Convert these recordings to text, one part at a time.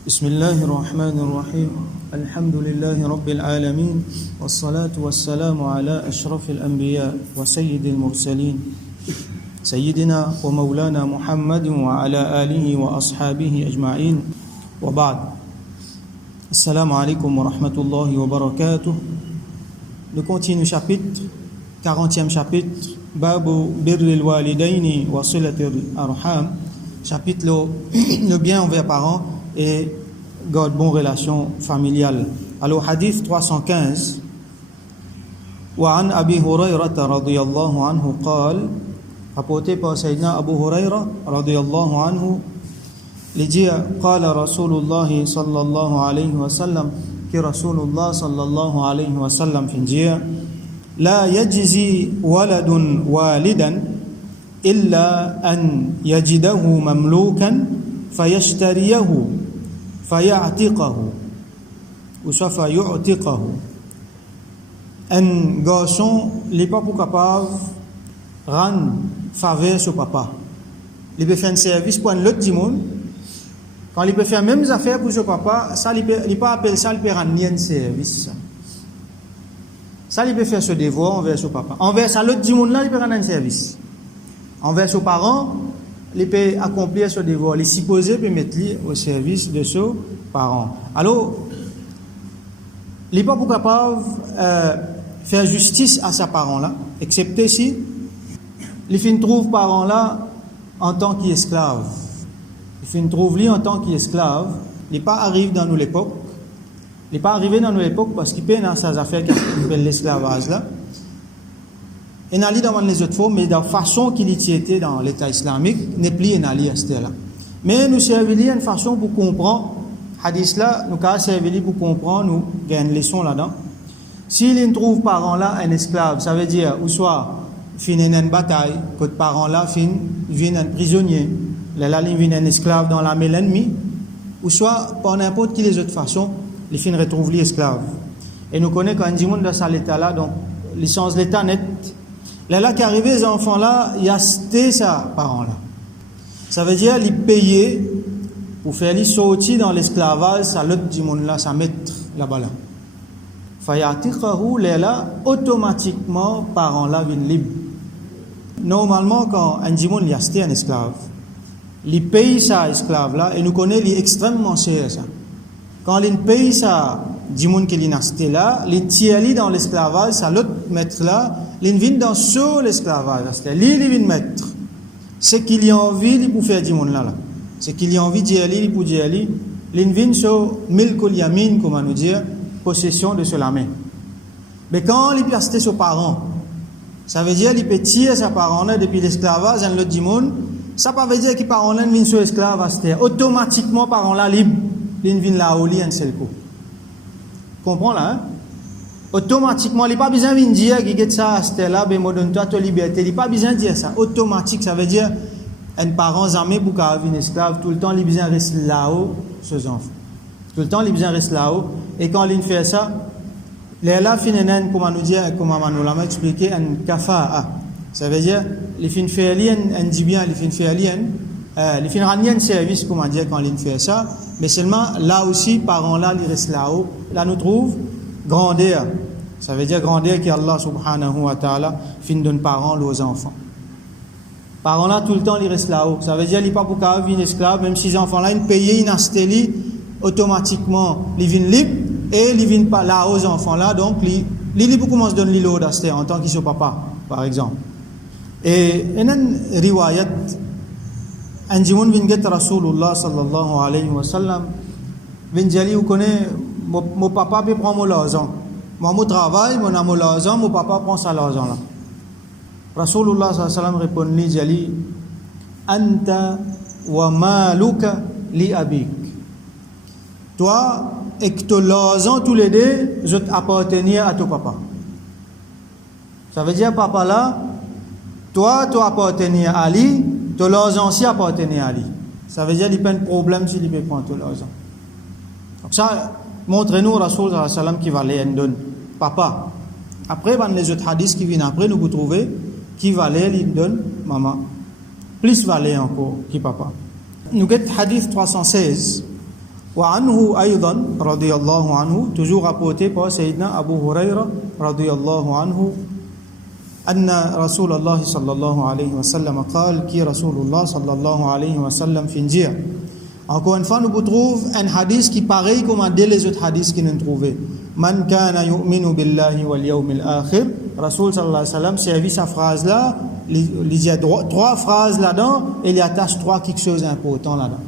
بسم الله الرحمن الرحيم الحمد لله رب العالمين والصلاة والسلام على أشرف الأنبياء وسيد المرسلين سيدنا ومولانا محمد وعلى آله وأصحابه أجمعين وبعد السلام عليكم ورحمة الله وبركاته. Nous continuons chapitre 40e chapitre Babu birril walidaini wa silatil arham, chapitre le bien envers parents et garde bonne relation familiale. Alors hadith 315 وعن أبي هريرة رضي الله عنه قال, rapporté par Sayyidina Abu Huraira رضي الله عنه, il dit قال رسول الله صلى الله عليه وسلم, que Rasulullah sallallahu alayhi wa sallam fin dire لا يجزي ولد والدا إلا أن يجده مملوكا فيشتريه فيعتقه ou soit فيعتقه. Un garçon n'est pas capable de rendre faveur sur papa. Il peut faire un service pour un autre monde. Quand il peut faire les mêmes affaires pour son papa, ça il peut pas appeler ça, il peut rendre un service. Ça il peut faire ce devoir envers son papa. Envers ça l'autre monde là, il peut rendre un service. Envers ses parents, il peut accomplir ce devoir. Il est supposé peut mettre au service de ses parents. Alors, il n'est pas capable faire justice à ses parents là, excepté si il trouve parents là en tant qu'esclave. Il trouve lui en tant qu'esclave. Il n'est pas arrivé dans nous l'époque. Il n'est pas arrivé dans nous l'époque parce qu'il paye dans ses affaires qui appellent l'esclavage là. Et n'a pas dans les autres formes, mais de la façon qu'il était dans l'État islamique, n'est plus en ali à ce là. Mais nous servons une façon pour comprendre hadith là, nous avons servi pour comprendre, nous avons une leçon là-dedans. S'il trouve parents là un esclave, ça veut dire ou soit fin une bataille, que parents là viennent un prisonnier, là il vient un esclave dans l'armée de l'ennemi, ou soit par n'importe quelle autre façon, les fins retrouvent l'esclave. Et nous connaissons quand on dit dans cet état-là, donc licence l'état net. Là qui arrivé les enfants là, il y a acheté sa parents là. Ça veut dire les payer pour faire les sortir dans l'esclavage, ça l'autre du monde là, ça mettre là-bas là. Fayatiqahu là automatiquement parents là viennent libres. Normalement quand un monde il a acheté un esclave, il paye ça esclave là et nous connaissons les extrêmement cher ça. Quand il paye ça du monde qui l'a acheté là, il tire dans l'esclavage, ça l'autre mettre là, il vient dans sur l'esclavage, c'est-à-dire il vient mettre ce qu'il y a envie pour faire du monde là. Ce qu'il y a envie d'y aller pour y aller, il vient sur milkul yamin, comment nous dire, possession de la main. Mais quand il peut acheter ses parents, ça veut dire qu'il peut tirer ses parents là depuis l'esclavage dans l'autre du monde. Ça ne veut pas dire que parents là viennent sur l'esclave, automatiquement parents là libre, ils viennent là au lit un seul coup. Comprends là, hein? Automatiquement, il n'y a pas besoin de dire que ça, c'était là, ben moi donne-toi ta liberté. Il n'y a pas besoin de dire ça. Automatique, ça veut dire un parent armé pour qu'il ait un esclave, tout le temps, il a besoin de rester là-haut, ses enfants. Tout le temps, il a besoin de rester là-haut. Et quand il fait ça, là, finalement, comment nous dire, comment nous l'avons expliqué, un kafa'a. Ça veut dire, il fait un bien, il fait un service, comment dire, quand il fait ça. Mais seulement, là aussi, parents là, ils restent là-haut. Là, nous trouvons grandeur. Ça veut dire grandeur qu'Allah subhanahu wa ta'ala fin donne parents aux enfants. Parents là, tout le temps, ils restent là-haut. Ça veut dire qu'ils pas pour qu'ils viennent esclaves, même si les enfants là, ils payent, ils n'achètent automatiquement, ils viennent libres, et ils viennent pas là aux enfants là, donc, les libres commencent à donner l'eau d'acheter en tant qu'ils sont papa, par exemple. Et, il y a une riwayat, un jimoun vient get Rasulullah sallallahu alayhi wa sallam, vient dire, vous connaissez, mon papa peut prendre mon l'argent. Moi, mon travail, mon amour l'argent, mon papa prend ça l'argent là. Rasulullah sallallahu alayhi wa sallam répond, lui, dit, Anta wa maluka li abik. Toi, et que ton l'argent, tous les deux, je t'appartenir à ton papa. Ça veut dire, papa là, toi, tu appartenir à lui, ton l'argent aussi appartenir à lui. Ça veut dire, il n'y a pas de problème s'il peut prendre ton l'argent. Donc ça, montrez-nous Rasul sallallahu alayhi wa sallam qui va les donner. Papa. Après, dans les autres hadiths qui viennent après, nous vous trouvez qui va les donner maman. Plus va les encore qui papa. Nous avons hadith 316. وعنه أيضا رضي الله عنه toujours rapporté par Sayyidina Abu Huraira رضي الله عنه أن رسول الله صلى الله عليه وسلم قال qui Rasulullah صلى الله عليه وسلم fin dire. Encore une fois, nous trouvons un hadith qui pareil comme les autres hadiths qui nous trouvons. Man kana yu'minu billahi wal yawmil akhir. Rasul sallallahu alayhi wa sallam servi sa phrase là, il y a trois phrases là-dedans et il attache quelque chose d'important là-dedans.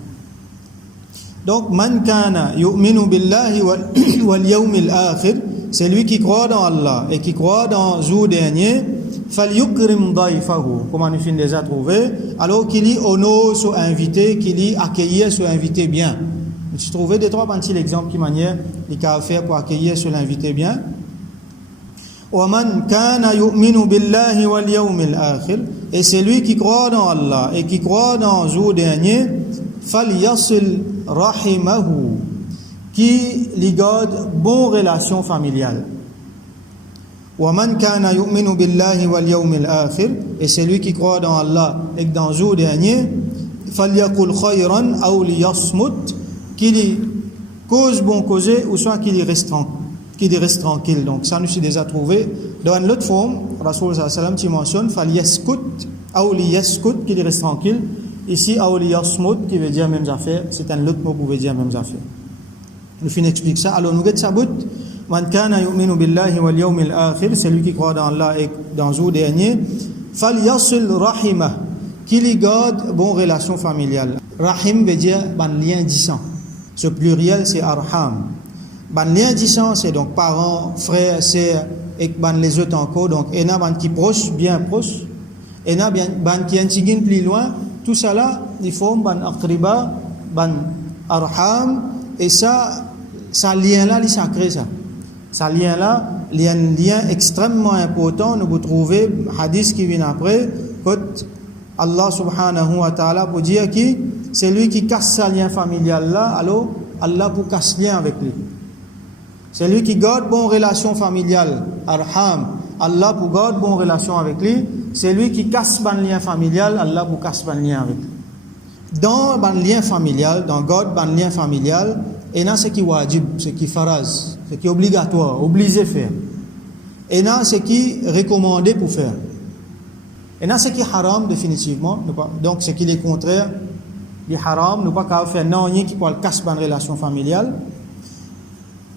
Donc, man kana yu'minu billahi wal yawmil akhir, c'est lui qui croit dans Allah et qui croit dans le jour dernier. Falyukrim dayfahu, comme on finit déjà trouvé, alors qu'il y honore son invité, qu'il y accueillir son invité bien. Je trouvais deux trois petits exemples qui manière il peut faire pour accueillir son invité bien. Wa man kana yu'minu billahi wal yawmil akhir, et c'est lui qui croit dans Allah et qui croit dans le jour dernier, falyasil rahimahu, qui lui garde bonne relation familiale. وَمَنْ كَانَ يُؤْمِنُ بِاللَّهِ وَالْيَوْمِ الْآخِرِ, et c'est lui qui croit dans Allah et dans le jour dernier, فَلْيَقُلْ خَيْرًا أَوْ لِيَصْمُتْ, qu'il cause bon causer ou soit qu'il reste tranquille. Donc ça nous s'est déjà trouvé dans une autre forme. Rasul sallallahu alayhi wa sallam qui mentionne فَلْيَسْكُتْ أَوْ لِيَسْكُتْ, qu'il reste tranquille. Ici أَوْ لِيَصْمُتْ qui veut dire même affaire, c'est un autre mot pour veut dire même affaire. Nous finissons d'expliquer ça. Alors nous guettons ça bout. Man kana yu'minu billahi wal yawmil akhir, c'est lui qui croit dans Allah et dans le jour dernier. Falyasil rahimah, qu'il garde bonne relation familiale. Rahim veut dire ban lien du sang. Ce pluriel c'est arham. Ban lien du sang c'est donc parents, frères, sœurs et ban les autres encore. Donc il y en a ban qui proche, bien proche. Il y en a ban qui est plus loin. Tout ça là, ils forment ban aqriba, ban arham, et ça lien là, il sacré ça. Ce lien-là, il y a un lien extrêmement important. Nous trouvons hadith qui vient après, quand Allah subhanahu wa ta'ala pour dire que c'est lui qui casse ce lien familial là, alors Allah pour casse lien avec lui. C'est lui qui garde bonne relation familiale, arham, Allah pour garde bonne relation avec lui. C'est lui qui casse ban lien familial, Allah pour casse ban lien avec lui. Dans ban lien familial, dans garde ban lien familial, et là, c'est qui wajib, c'est qui faraz, c'est qui obligatoire, obligé faire. Et là, c'est qui recommandé pour faire. Et là, c'est qui haram définitivement. Donc, c'est qui est contraire, les haram, nous pas qu'à faire non, rien qui peut casser une relation familiale.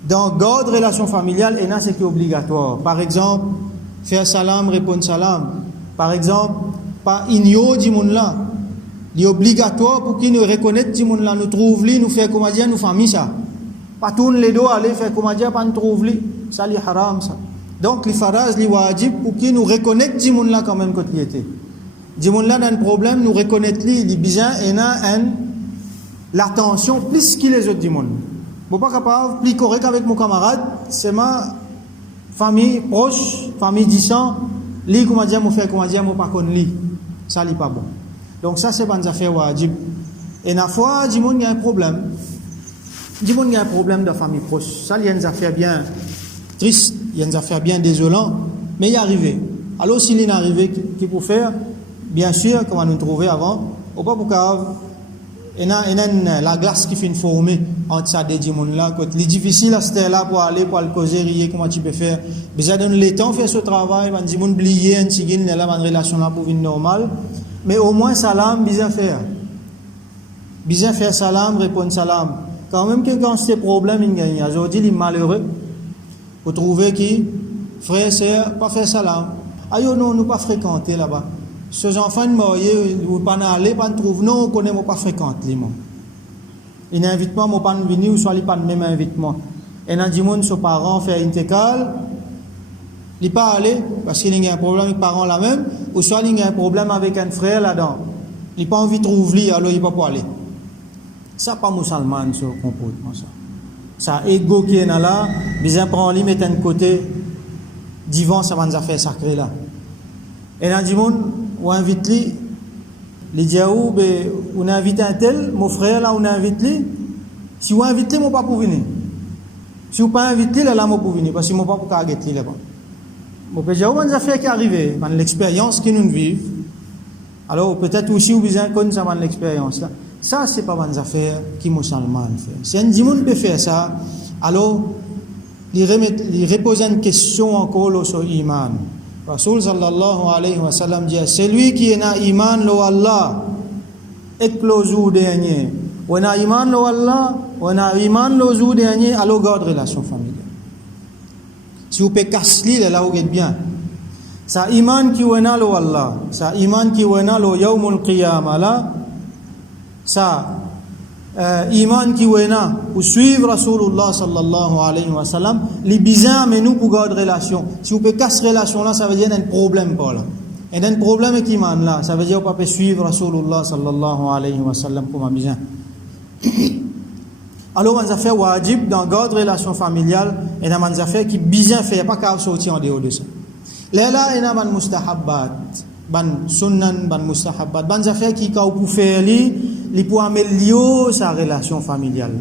Dans garde relation familiale, et là, c'est qui est obligatoire. Par exemple, faire salam, répondre salam. Par exemple, pas ignorer du monde là. Il est obligatoire pour qu'ils nous reconnaissent, si nous nous trouvent, nous faire comme dire, nous famille ça. Pas tourner les dos, aller faire comme dire, pas nous trouver. Ça, c'est haram ça. Donc, les faraz, les wajib, pour qu'ils nous reconnaissent, si nous là quand même quand il était. Si nous là dans un problème, nous reconnaissent les besoins et l'attention plus que les autres du monde. Je ne suis pas capable, plus correct avec mon camarade, c'est ma famille proche, famille disant, lui comment dire, moi faire comment dire, moi pas connaître lui. Ça, n'est pas bon. Donc ça c'est une affaire wajib. Et la fois, du monde il y a un problème. Du monde il y a un problème de famille proche. Ça il y a une affaire bien triste, il y a une affaire bien désolante, mais il est arrivé. Alors s'il est arrivé, qu'il faut faire, bien sûr, comme on nous trouvait avant, au pas pour il y a la glace qui fait une formée entre ça des monde là. Quand il est difficile à c'était là pour aller pour le causer, rier, comment tu peux faire. Besoin de le temps faire ce travail, man dit monde oublier un petit gain là une relation là pour une normale. Mais au moins salam, bien faire. Bien faire salam, répondre salam. Quand même que quand c'est problème, il y a aujourd'hui les malheureux. Vous trouvez qui, frère, sœur, pas faire salam. Ayo non, nous pas fréquenter là-bas. Ces enfants de mariés, ou pas aller, pas trouver, non, on connaît, pas fréquenter les mots. Il n'invite pas, moi pas venir, ou soit il pas même invitement. Et dans du monde, ses parents font intécal. Il pas aller parce qu'il y a un problème avec les parents là même, ou soit il y a un problème avec un frère là-dedans. Il n'a pas envie de trouver, alors il ne peut pas aller. Ça pas musulman ce comportement ça. Ça ego qui est là, bien prend lui mettre un côté divan ça va nous affaires sacrées là. Et dans du monde on invite lui, les diaou ben on invite un tel, mon frère là on invite lui. Si on invite lui, moi pas pour venir. Si on pas invite lui là moi pour venir parce que moi pas pour arrêter là-bas. Bon, peut-être qu'il y a des affaires qui arrivent, l'expérience que nous vivons. Alors, peut-être aussi, vous avez connu ça, l'expérience. Ça, c'est pas une affaire qui musulman fait. Si un dimoun peut faire ça, alors, il repose une question encore sur l'iman. Rasul sallallahu alayhi wa sallam dit, celui qui est na iman lo Allah, éclose ou dernier. On a iman lo Allah, on a iman lo zou dernier, alors garde relation familiale. Si vous pouvez casser là, vous êtes bien. Ça iman qui est na lo Allah, ça iman qui est na lo yawmul qiyamah là, ça iman qui est na pour suivre Rasulullah sallallahu alayhi wa sallam, les bizarres mais nous pour garder relation. Si vous pouvez casser relation là, ça veut dire qu'il y a un problème pas là. Et un problème avec iman là, ça veut dire qu'on peut suivre Rasulullah sallallahu alayhi wa sallam comme un bizarre. Alors, on a fait wajib dans garder relation familiale et dans les affaires qui bien fait, pas qu'à sortir en dehors de ça. Là, il y a des mustahabbat, des sunnan, des mustahabbat, des affaires qui peuvent faire pour améliorer sa relation familiale.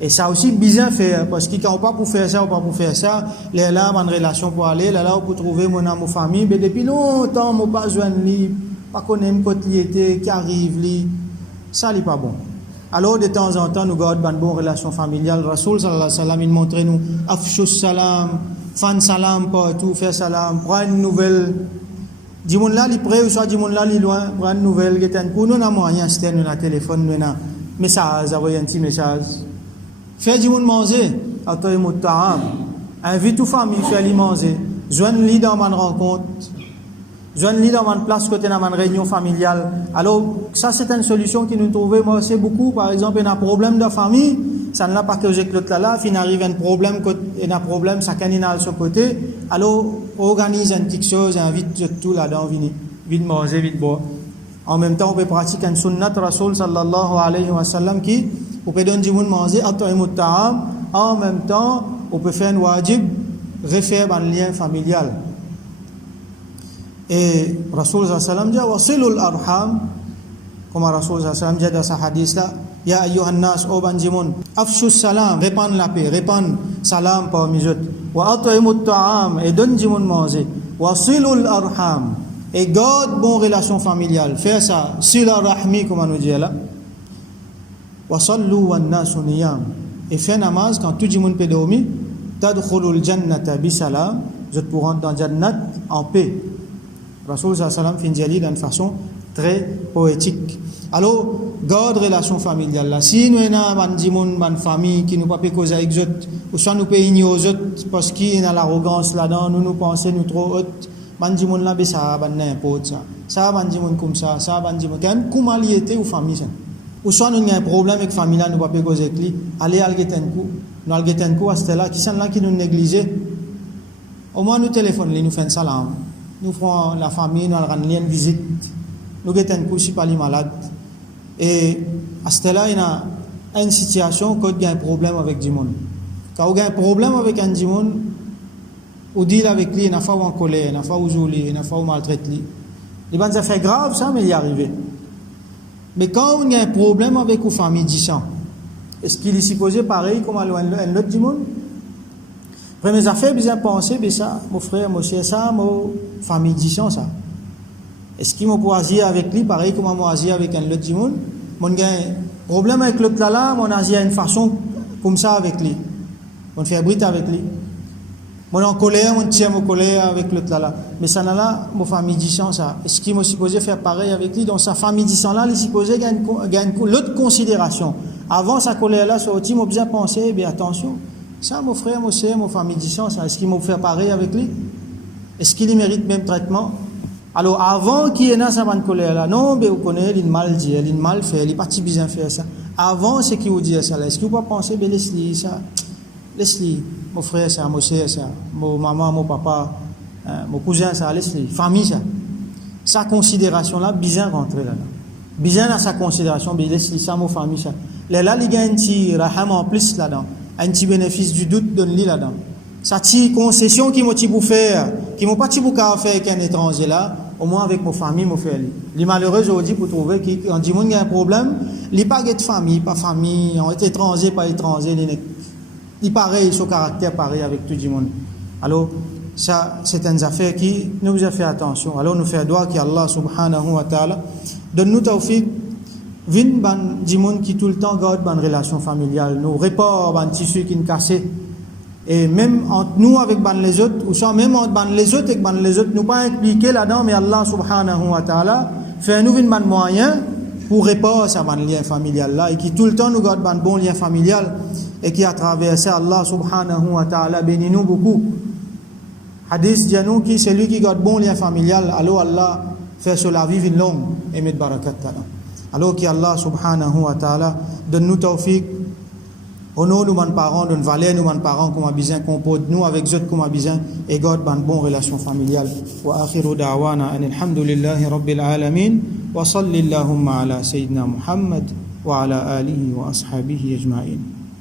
Et ça aussi bien faire, parce qu'ils n'ont pas pour faire ça ou pas pour faire ça, là, il y a une relation pour aller, là, pour trouver mon âme, ma famille, mais depuis longtemps, je n'ai pas besoin de lui, pas connaître côté qui était, qui arrive, lui, ça n'est pas bon. Alors, de temps en temps, nous gardons une bonne relation familiale. Rasoul sallallahu alayhi wa sallam, il montre nous, afshus salam, fan salam partout, faire salam, prendre une nouvelle. Dis-moi là, il est près, ou soit dis-moi là, il est loin, prendre une nouvelle, nous avons moyen, c'était nous, téléphone, nous avons message, envoyer un petit message. Faire dis-moi manger, attends, invite toute famille, faire lui manger. Joindre-lui dans ma rencontre. Joindre-lui dans une place côté dans une réunion familiale. Alors, ça, c'est une solution qui nous trouvons, moi, c'est beaucoup. Par exemple, il y a un problème de famille, ça ne l'a pas causé que l'autre là, il arrive un problème, il y a un problème, ça canine à son côté. Alors, organise une petite chose, invite tout là-dedans, vite manger, vite boire. En même temps, on peut pratiquer un sunnat Rasul sallallahu alayhi wa sallam qui, on peut donner du monde manger, en même temps, on peut faire un wajib, refaire un lien familial. Et Rasul sallallahu alayhi wa sallam dit wasilul arham, comme Rasul sallallahu alayhi wa sallam dit dans sa hadith là, ya ayyuhan nas o banjimun afshu salam, répandre la paix, répandre salam parmi eux, wa at'imut ta'am, et donne du monde manger, wasilul arham, et garde bonne relation familiale, faire ça, sila rahmi comme on nous dit là, wa sallu wan nasu niyam, et faire namaz quand tout le monde peut dormir, tadkhulul jannata bi salam, vous pourrez rentrer dans jannat en paix. Rasul sallallahu alayhi wa sallam finit d'une façon très poétique. Alors, garde relation familiale là. Si nous avons une famille qui nous pas peut causer avec eux, ou soit nous peut ignorer eux parce qu'il y a l'arrogance là-dedans, nous pensons nous trop haut, bandimon là, ça va n'importe ça. Ça va bandimon comme ça bandimon. Comment liété ou famille ça? Ou soit nous avons un problème avec famille là, nous pas peut causer avec lui. Allez à l'algetenku, nous algetenku à ce là qui sont là qui nous négligent. Au moins nous téléphonons, nous faisons salam. Nous ferons la famille, nous allons une visite. Nous avons un coup si pas les malades. Et à ce là, il y a une situation quand il y a un problème avec du monde. Quand il y a un problème avec un du monde, on dit avec lui, il n'a pas en colère, il n'a pas joué, il n'a pas maltraité lui. Ça fait grave ça, mais il est arrivé. Mais quand il y a un problème avec une famille disant, est-ce qu'il est supposé pareil comme un autre du monde? Première affaire, bien penser, mais ça, mon frère, mon cher, ça, mon famille disant ça. Est-ce qu'il m'a pour agir avec lui, pareil comme moi agir avec un autre du monde? Mon gars, problème avec l'autre là, mon agir à une façon comme ça avec lui. On fait brut avec lui. Mon en colère, mon tient mon colère avec l'autre là. Mais ça là, mon famille disant ça. Est-ce qu'il m'a supposé faire pareil avec lui? Dans sa famille disant là, il est supposé gagner l'autre considération. Avant sa colère là, sorti, m'a bien pensé, bien attention. Ça, mon frère, mon sœur, mon famille disant ça, est-ce qu'il m'a fait pareil avec lui? Est-ce qu'il mérite même traitement? Alors, avant qu'il y ait sa bonne colère là, non, mais vous connaissez, il mal dit, il mal fait, il n'est pas si bien faire ça. Avant, c'est qui vous dit ça là. Est-ce que vous ne pensez, ben laisse-le ça, laisse-le, mon frère ça, mon sœur ça, mon maman, mon papa, mon cousin ça, laisse-le, famille ça. Sa considération là, bien rentrée là-dedans. Bien dans sa considération, ben laisse-le ça, mon famille ça. Là, il y a un petit raham en plus là-dedans. Un petit bénéfice du doute donne-lui là-dedans. Ça petite concession qui m'a pour faire, qui m'a pas pour faire avec un étranger là, au moins avec ma famille, m'a fait. Les malheureux aujourd'hui pour trouver qu'on dit qu'il y a un problème, il pas de famille, pas famille, on est étranger, pas étranger, il pareil, son caractère pareil avec tout le monde. Alors, ça, c'est une affaire qui nous a fait attention. Alors, nous faisons doigt qu'Allah subhanahu wa ta'ala donne-nous tawfiq, vin ban du monde qui tout le temps garde ban relation familiale, nous répare ban tissu qui est cassé. Et même entre nous avec ban les autres, ou soit même entre ban les autres et ban les autres, nous pas impliqués là-dedans, mais Allah subhanahu wa ta'ala fait nous ban moyen pour réparer ça ban lien familial là, et qui tout le temps nous garde ban bon lien familial, et qui à travers ça Allah subhanahu wa ta'ala bénit nous beaucoup. Hadith dit nous qui c'est lui qui garde bon lien familial, alors Allah fait sur la vie une longue et met barakat là. Alors que Allah subhanahu wa ta'ala donne nous tawfiq, honore nous nos parents, donne valeur nous nos parents comme besoin, comporte nous avec eux comme besoin, et garde une bonne relation familiale. Wa akhiru da'wana alhamdulillahi rabbil alamin wa sallallahu ala sayyidina Muhammad wa ala alihi wa ashabihi ajma'in.